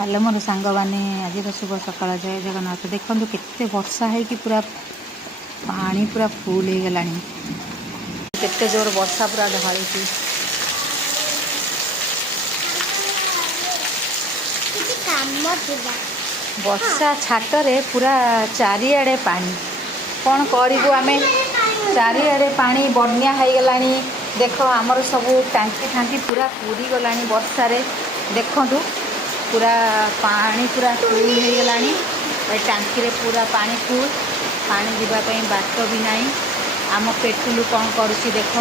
hello मोर सांग मैंने आज शुभ सकाल जय जगन्नाथ देखो केते वर्षा है कि पूरा पानी पूरा फुल हो गला केते जोर वर्षा पूरा ढाली वर्षा छाटरे पूरा चारिआडे पानी कौन करूँ आम चारिआडे पानी बन्या हो गला देख आमर सब टांकी ठांकी पूरा पूरी गला वर्षार देखु पूरा पानी पूरा फुल हो गला टांकी रे पूरा पानी फुल पानी जीवाई बाट भी ना आम पेट्रोल कौन करुच्ची देखु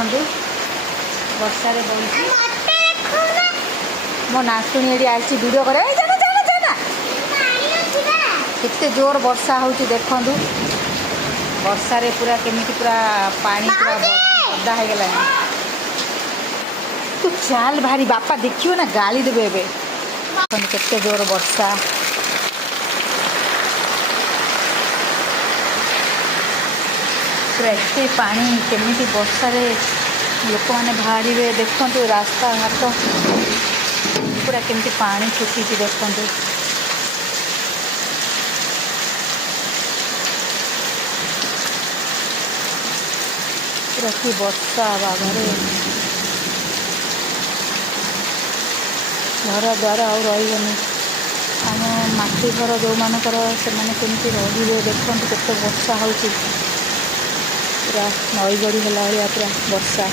वर्षा बोलती मो नातुणी ये आई वीडियो कर केते जोर वर्षा होती देखु वर्षा रे पूरा केमिति पूरा पानी पूरा गदा हो गला तू चाल भारी बापा देखियो ना गाली देबे एबे केते जोर वर्षा पूरा एते पानी केमिति वर्षा रे लोक मैंने बाहर देखु रास्ता घाट पूरा केमिति पानी छुटी देखु पूरा कि वर्षा बाबा घर द्वार और रही आम माटी घर जो मानकर से केमती रे देखते केते वर्षा हो पूरा नई गढ़ी है भाया पूरा वर्षा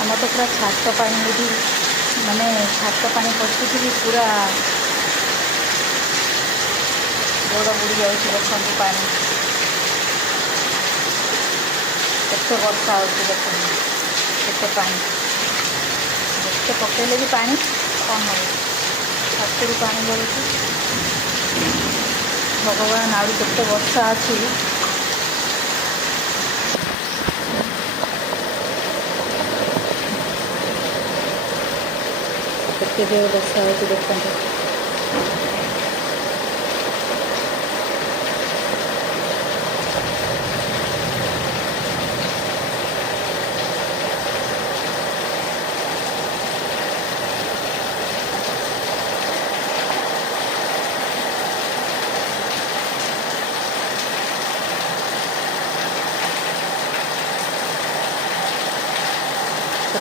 आम तो पूरा छात पानी भी माने छात पानी पशुथी पूरा गोड़ बुड़ी जाऊँ पानी केते वर्षा हो केते पानी जिते पकड़े भी पानी कौन हो छातरू पानी गलुच भगवान आउ केते वर्षा अच्छी केते जो वर्षा हो देखते